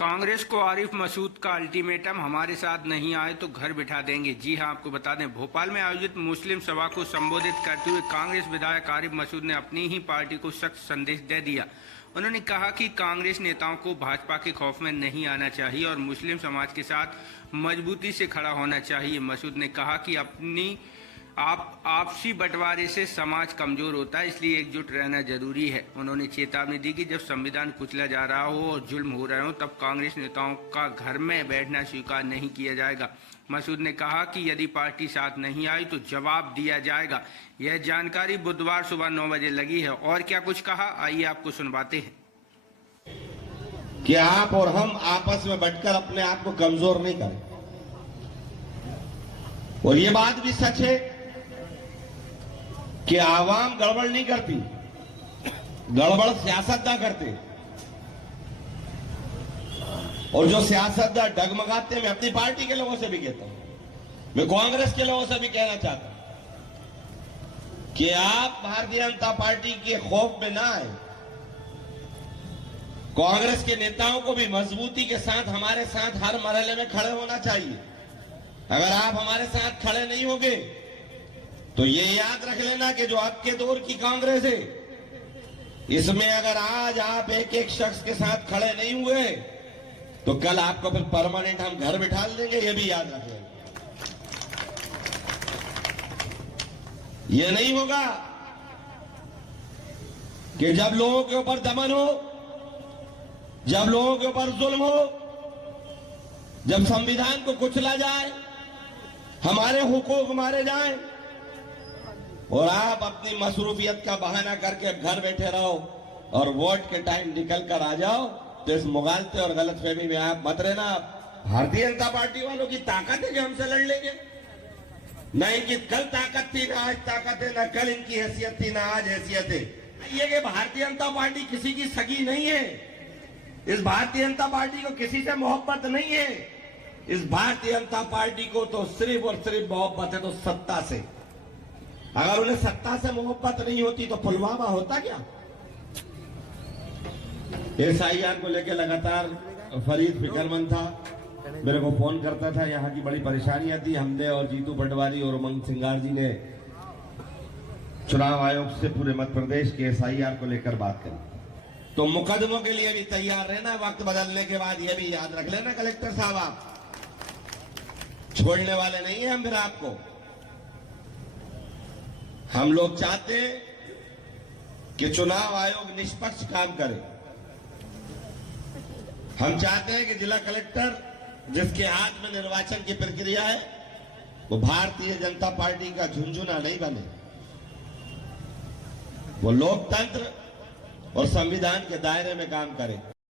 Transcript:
कांग्रेस को आरिफ मसूद का अल्टीमेटम, हमारे साथ नहीं आए तो घर बिठा देंगे। जी हां, आपको बता दें, भोपाल में आयोजित मुस्लिम सभा को संबोधित करते हुए कांग्रेस विधायक आरिफ मसूद ने अपनी ही पार्टी को सख्त संदेश दे दिया। उन्होंने कहा कि कांग्रेस नेताओं को भाजपा के खौफ में नहीं आना चाहिए और मुस्लिम समाज के साथ मजबूती से खड़ा होना चाहिए। मसूद ने कहा कि आपसी बंटवारे से समाज कमजोर होता है, इसलिए एकजुट रहना जरूरी है। उन्होंने चेतावनी दी कि जब संविधान कुचला जा रहा हो और जुल्म हो रहे हो, तब कांग्रेस नेताओं का घर में बैठना स्वीकार नहीं किया जाएगा। मसूद ने कहा कि यदि पार्टी साथ नहीं आई तो जवाब दिया जाएगा। यह जानकारी बुधवार सुबह 9 बजे लगी है। और क्या कुछ कहा, आइए आपको सुनवाते हैं। कि आप और हम आपस में बैठकर अपने आप को कमजोर नहीं करें। और ये बात भी सच है कि आवाम गड़बड़ नहीं करती, गड़बड़ सियासतदान करते। और जो सियासतदान डगमगाते हैं, मैं अपनी पार्टी के लोगों से भी कहता हूं, मैं कांग्रेस के लोगों से भी कहना चाहता हूं कि आप भारतीय जनता पार्टी के खौफ में ना आए। कांग्रेस के नेताओं को भी मजबूती के साथ हमारे साथ हर मरहले में खड़े होना चाहिए। अगर आप हमारे साथ खड़े नहीं होंगे तो ये याद रख लेना कि जो आपके दौर की कांग्रेस है, इसमें अगर आज आप एक एक शख्स के साथ खड़े नहीं हुए तो कल आपको फिर परमानेंट हम घर बिठा देंगे। ये भी याद रख लेना। ये नहीं होगा कि जब लोगों के ऊपर दमन हो, जब लोगों के ऊपर जुल्म हो, जब संविधान को कुचला जाए, हमारे हुकूक मारे जाएं और आप अपनी मसरूफियत का बहाना करके घर बैठे रहो और वोट के टाइम निकल कर आ जाओ, तो इस मुगालते और गलतफहमी में आप मत रहना। भारतीय जनता पार्टी वालों की ताकत है कि हमसे लड़ लेंगे? न इनकी कल ताकत थी, ना आज ताकत है, ना कल इनकी हैसियत थी, ना आज हैसियत है। ये कि भारतीय जनता पार्टी किसी की सगी नहीं है। इस भारतीय जनता पार्टी को किसी से मोहब्बत नहीं है। इस भारतीय जनता पार्टी को तो सिर्फ और सिर्फ मोहब्बत है तो सत्ता से। अगर उन्हें सत्ता से मोहब्बत नहीं होती तो पुलवामा होता क्या? SIR को लेकर लगातार फरीद फिक्रमंद था, मेरे को फोन करता था। यहाँ की बड़ी परेशानियां थी। हमने और जीतू पटवारी और उमंग सिंगार जी ने चुनाव आयोग से पूरे मध्य प्रदेश के SIR को लेकर बात करी। तो मुकदमों के लिए भी तैयार रहना। वक्त बदलने के बाद यह भी याद रख लेना कलेक्टर साहब, आप छोड़ने वाले नहीं है हम फिर आपको। हम लोग चाहते हैं कि चुनाव आयोग निष्पक्ष काम करे। हम चाहते हैं कि जिला कलेक्टर जिसके हाथ में निर्वाचन की प्रक्रिया है वो भारतीय जनता पार्टी का झुंझुना नहीं बने। वो लोकतंत्र और संविधान के दायरे में काम करे।